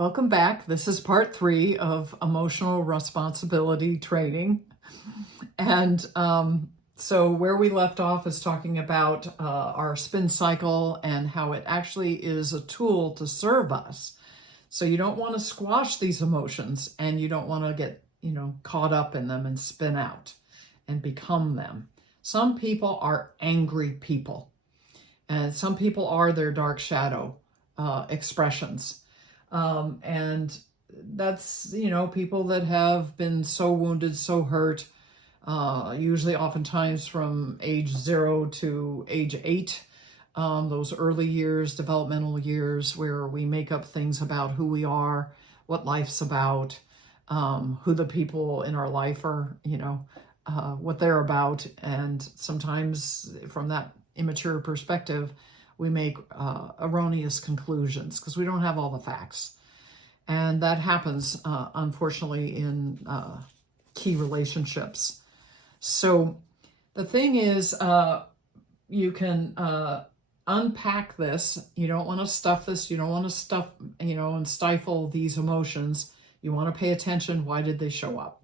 Welcome back. This is part 3 of emotional responsibility training. And so where we left off is talking about our spin cycle and how it actually is a tool to serve us. So you don't want to squash these emotions, and you don't want to get, caught up in them and spin out and become them. Some people are angry people, and some people are their dark shadow expressions. And that's, people that have been so wounded, so hurt, usually oftentimes from age 0 to age 8, those early years, developmental years, where we make up things about who we are, what life's about, who the people in our life are, what they're about. And sometimes from that immature perspective, we make erroneous conclusions because we don't have all the facts. And that happens, unfortunately, in key relationships. So the thing is, you can unpack this. You don't want to stuff this. You don't want to stuff, and stifle these emotions. You want to pay attention. Why did they show up?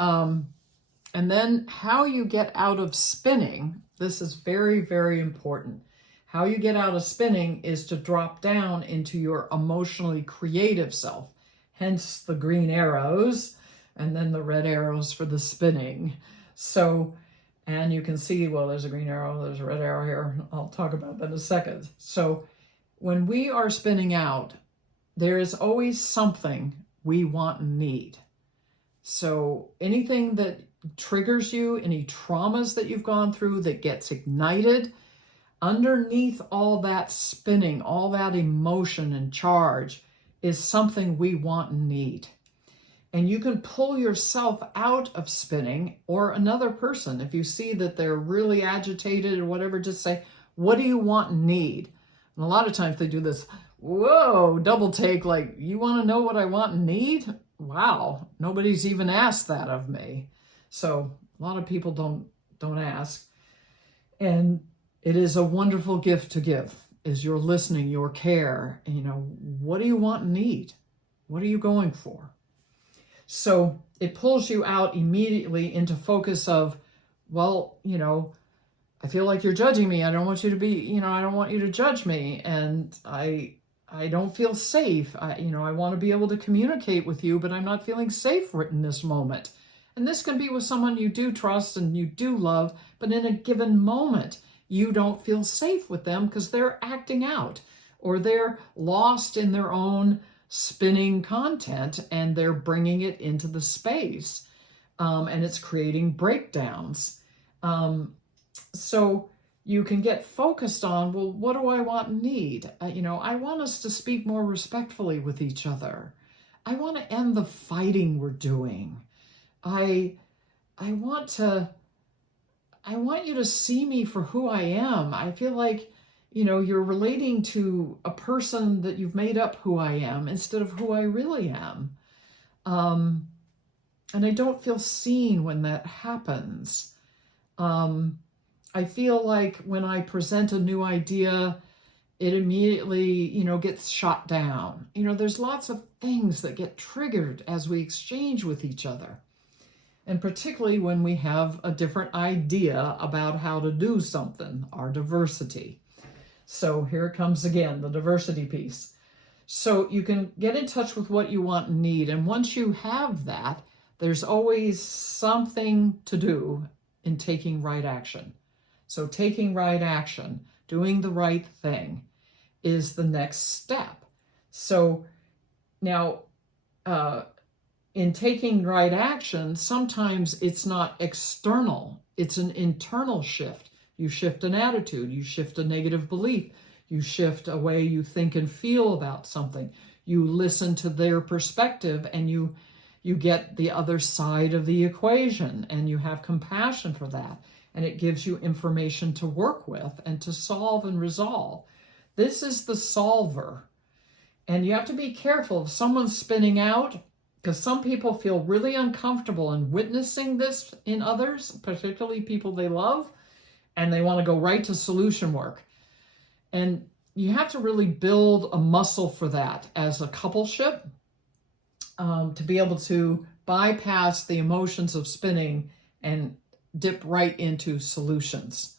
And then how you get out of spinning. This is very, very important. How you get out of spinning is to drop down into your emotionally creative self, hence the green arrows and then the red arrows for the spinning. So, and you can see, well, there's a green arrow, there's a red arrow here. I'll talk about that in a second. So when we are spinning out, there is always something we want and need. So anything that triggers you, any traumas that you've gone through that gets ignited, underneath all that spinning, all that emotion and charge is something we want and need. And you can pull yourself out of spinning, or another person. If you see that they're really agitated or whatever, just say, what do you want and need? And a lot of times they do this, whoa, double take, like, you want to know what I want and need? Wow, nobody's even asked that of me. So a lot of people don't ask. And it is a wonderful gift to give, is your listening, your care. What do you want and need? What are you going for? So it pulls you out immediately into focus of, well, I feel like you're judging me. I don't want you to be, I don't want you to judge me. And I don't feel safe. I want to be able to communicate with you, but I'm not feeling safe in this moment. And this can be with someone you do trust and you do love, but in a given moment, you don't feel safe with them because they're acting out, or they're lost in their own spinning content and they're bringing it into the space, and it's creating breakdowns. So you can get focused on, well, what do I want and need? I want us to speak more respectfully with each other. I want to end the fighting we're doing. I want you to see me for who I am. I feel like, you're relating to a person that you've made up who I am instead of who I really am. And I don't feel seen when that happens. I feel like when I present a new idea, it immediately, gets shot down. There's lots of things that get triggered as we exchange with each other. And particularly when we have a different idea about how to do something, our diversity. So here it comes again, the diversity piece. So you can get in touch with what you want and need. And once you have that, there's always something to do in taking right action. So taking right action, doing the right thing, is the next step. So now, in taking right action, sometimes it's not external, it's an internal shift. You shift an attitude, you shift a negative belief, you shift a way you think and feel about something. You listen to their perspective and you get the other side of the equation, and you have compassion for that. And it gives you information to work with and to solve and resolve. This is the solver. And you have to be careful if someone's spinning out, because some people feel really uncomfortable in witnessing this in others, particularly people they love, and they want to go right to solution work. And you have to really build a muscle for that as a coupleship, to be able to bypass the emotions of spinning and dip right into solutions.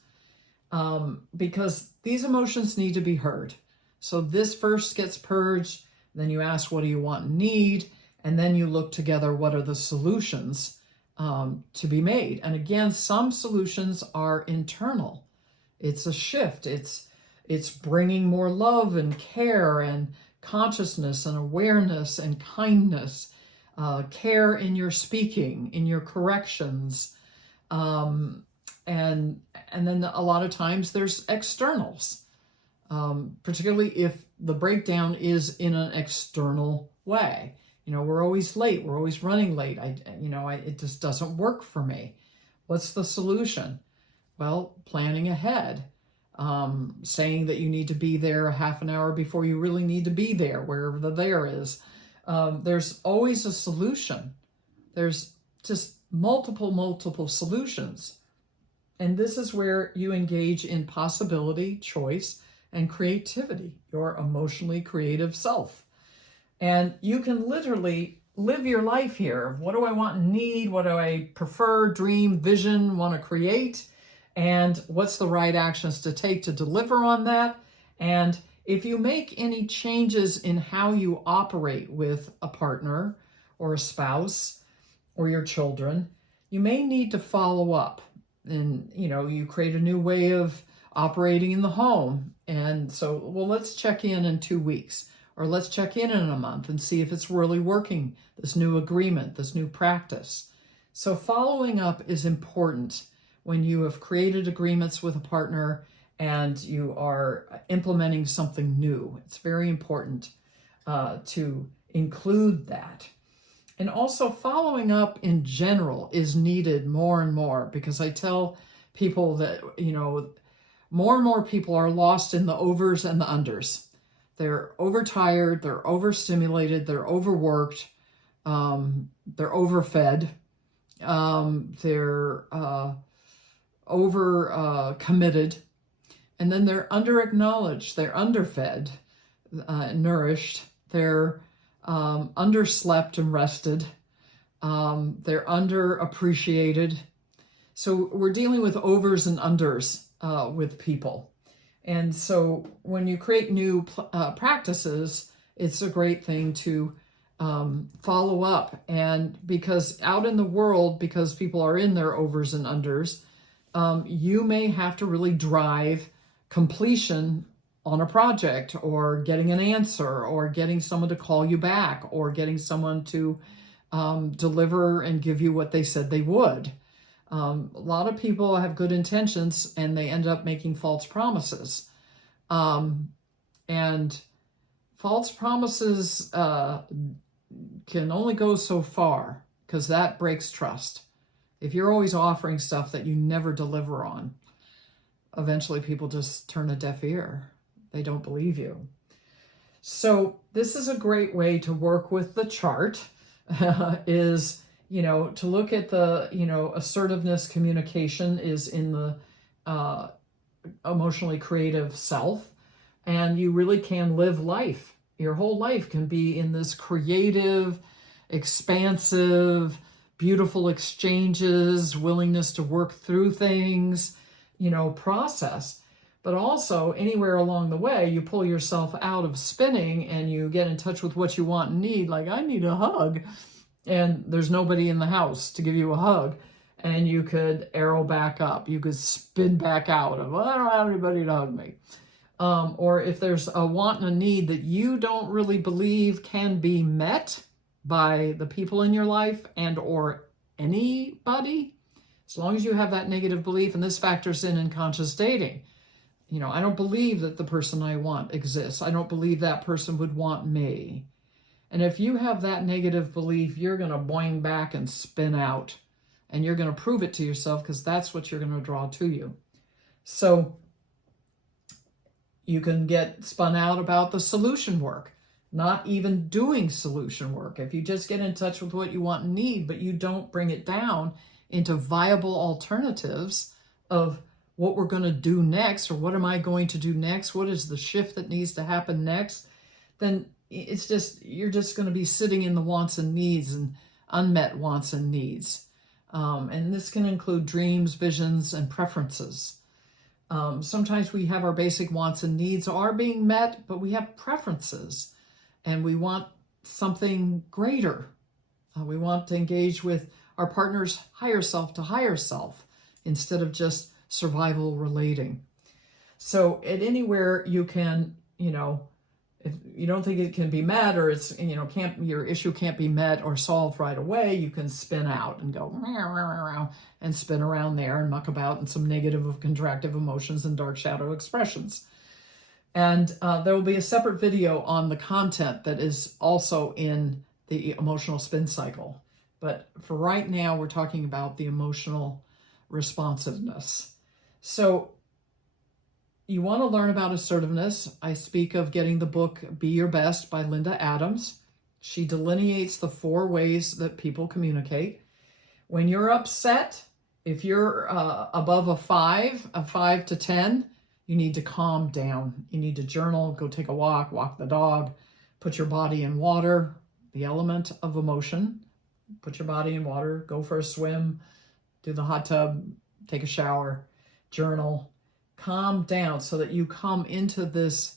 Because these emotions need to be heard. So this first gets purged, then you ask, what do you want and need? And then you look together, what are the solutions to be made? And again, some solutions are internal. It's a shift. It's bringing more love and care and consciousness and awareness and kindness, care in your speaking, in your corrections, and then a lot of times there's externals, particularly if the breakdown is in an external way. We're always late. We're always running late. It just doesn't work for me. What's the solution? Well, planning ahead, saying that you need to be there a half an hour before you really need to be there, wherever the there is. There's always a solution. There's just multiple solutions. And this is where you engage in possibility, choice, and creativity, your emotionally creative self. And you can literally live your life here. What do I want and need? What do I prefer, dream, vision, want to create? And what's the right actions to take to deliver on that? And if you make any changes in how you operate with a partner or a spouse or your children, you may need to follow up. And, you create a new way of operating in the home. And so, well, let's check in 2 weeks, or let's check in a month and see if it's really working, this new agreement, this new practice. So following up is important when you have created agreements with a partner and you are implementing something new. It's very important to include that. And also following up in general is needed more and more, because I tell people that, more and more people are lost in the overs and the unders. They're overtired, they're overstimulated, they're overworked, they're overfed, they're over committed, and then they're underacknowledged, they're underfed, nourished, they're underslept and rested, they're underappreciated. So we're dealing with overs and unders with people. And so when you create new practices, it's a great thing to follow up. And because out in the world, because people are in their overs and unders, you may have to really drive completion on a project, or getting an answer, or getting someone to call you back, or getting someone to deliver and give you what they said they would. A lot of people have good intentions and they end up making false promises. And false promises can only go so far, because that breaks trust. If you're always offering stuff that you never deliver on, eventually people just turn a deaf ear. They don't believe you. So this is a great way to work with the chart, is, to look at the, assertiveness, communication is in the emotionally creative self, and you really can live life. Your whole life can be in this creative, expansive, beautiful exchanges, willingness to work through things, process. But also anywhere along the way, you pull yourself out of spinning and you get in touch with what you want and need. Like, I need a hug, and there's nobody in the house to give you a hug. And you could arrow back up. You could spin back out of, I don't have anybody to hug me. Or if there's a want and a need that you don't really believe can be met by the people in your life and or anybody, as long as you have that negative belief, and this factors in conscious dating. I don't believe that the person I want exists. I don't believe that person would want me. And if you have that negative belief, you're going to boing back and spin out. And you're going to prove it to yourself, because that's what you're going to draw to you. So you can get spun out about the solution work, not even doing solution work. If you just get in touch with what you want and need, but you don't bring it down into viable alternatives of what we're going to do next, or what am I going to do next? What is the shift that needs to happen next? Then it's just, you're just going to be sitting in the wants and needs and unmet wants and needs. And this can include dreams, visions, and preferences. Sometimes we have our basic wants and needs are being met, but we have preferences and we want something greater. We want to engage with our partner's higher self to higher self instead of just survival relating. So at anywhere you can, if you don't think it can be met, or it's, your issue can't be met or solved right away, you can spin out and go and spin around there and muck about in some negative of contractive emotions and dark shadow expressions. And there will be a separate video on the content that is also in the emotional spin cycle. But for right now, we're talking about the emotional responsiveness. So you want to learn about assertiveness. I speak of getting the book Be Your Best by Linda Adams. She delineates the 4 ways that people communicate. When you're upset, if you're above a 5 to 10, you need to calm down. You need to journal, go take a walk the dog, put your body in water, the element of emotion. Put your body in water, go for a swim, do the hot tub, take a shower, journal. Calm down so that you come into this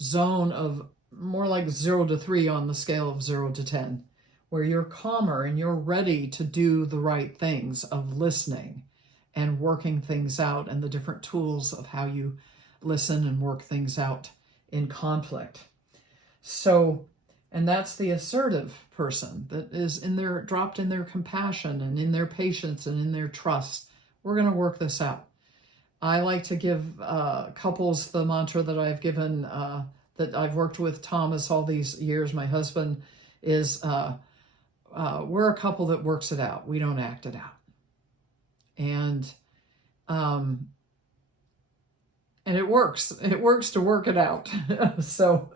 zone of more like 0 to 3 on the scale of 0 to 10, where you're calmer and you're ready to do the right things of listening and working things out, and the different tools of how you listen and work things out in conflict. So, and that's the assertive person that is dropped in their compassion and in their patience and in their trust. We're going to work this out. I like to give couples the mantra that I've given, that I've worked with Thomas all these years. My husband is, we're a couple that works it out. We don't act it out. And it works. It works to work it out. So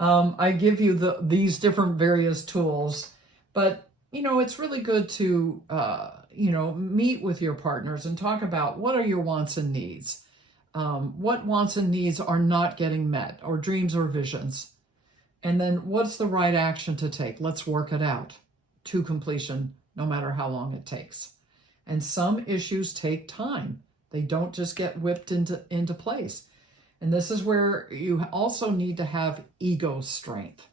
I give you these different various tools, but it's really good to meet with your partners and talk about what are your wants and needs. What wants and needs are not getting met, or dreams or visions. And then what's the right action to take? Let's work it out to completion, no matter how long it takes. And some issues take time. They don't just get whipped into place. And this is where you also need to have ego strength,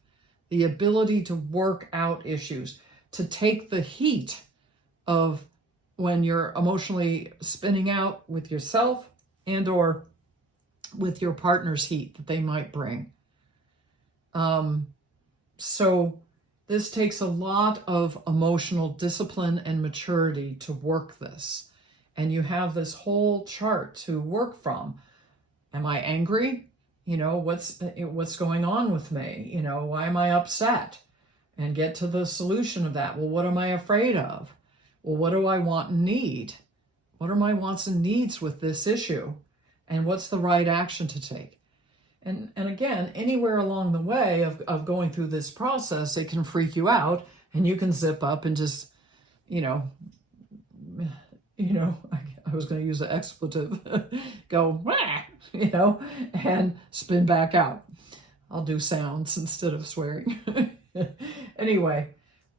the ability to work out issues, to take the heat of when you're emotionally spinning out with yourself and or with your partner's heat that they might bring. So this takes a lot of emotional discipline and maturity to work this. And you have this whole chart to work from. Am I angry? What's going on with me? Why am I upset? And get to the solution of that. Well, what am I afraid of? Well, what do I want and need? What are my wants and needs with this issue? And what's the right action to take? And again, anywhere along the way of going through this process, it can freak you out, and you can zip up and just, I was going to use an expletive, go, and spin back out. I'll do sounds instead of swearing. Anyway,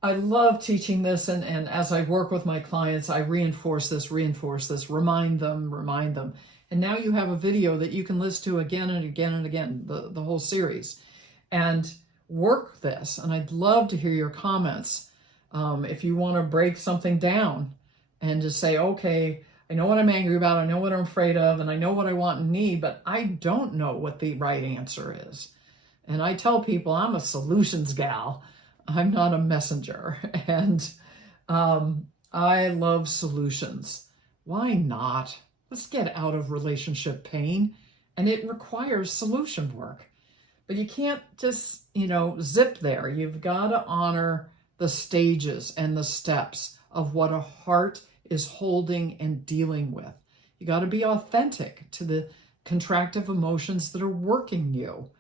I love teaching this, and as I work with my clients, I reinforce this, remind them. And now you have a video that you can listen to again and again and again, the whole series, and work this. And I'd love to hear your comments. If you want to break something down and just say, okay, I know what I'm angry about, I know what I'm afraid of, and I know what I want and need, but I don't know what the right answer is. And I tell people I'm a solutions gal. I'm not a messenger. And I love solutions. Why not? Let's get out of relationship pain. And it requires solution work. But you can't just, zip there. You've got to honor the stages and the steps of what a heart is holding and dealing with. You got to be authentic to the contractive emotions that are working you.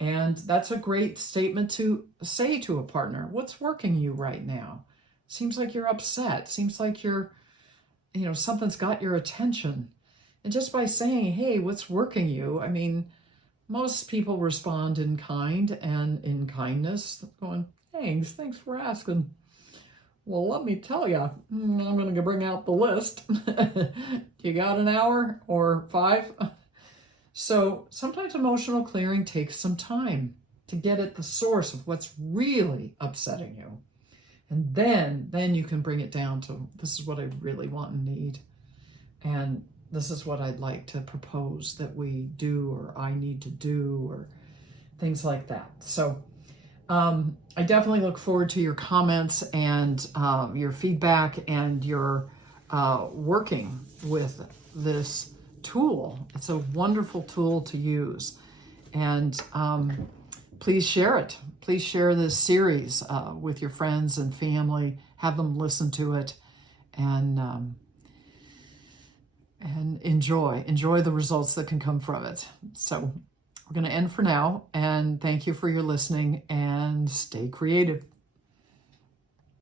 And that's a great statement to say to a partner. What's working you right now? Seems like you're upset. Seems like you're, something's got your attention. And just by saying, hey, what's working you? I mean, most people respond in kind and in kindness, going, thanks for asking. Well, let me tell you, I'm going to bring out the list. You got an hour or 5? So sometimes emotional clearing takes some time to get at the source of what's really upsetting you. And then you can bring it down to, this is what I really want and need. And this is what I'd like to propose that we do, or I need to do, or things like that. So I definitely look forward to your comments and your feedback and your working with this tool. It's a wonderful tool to use. And please share it. Please share this series with your friends and family. Have them listen to it and enjoy the results that can come from it. So we're going to end for now, and thank you for your listening, and stay creative.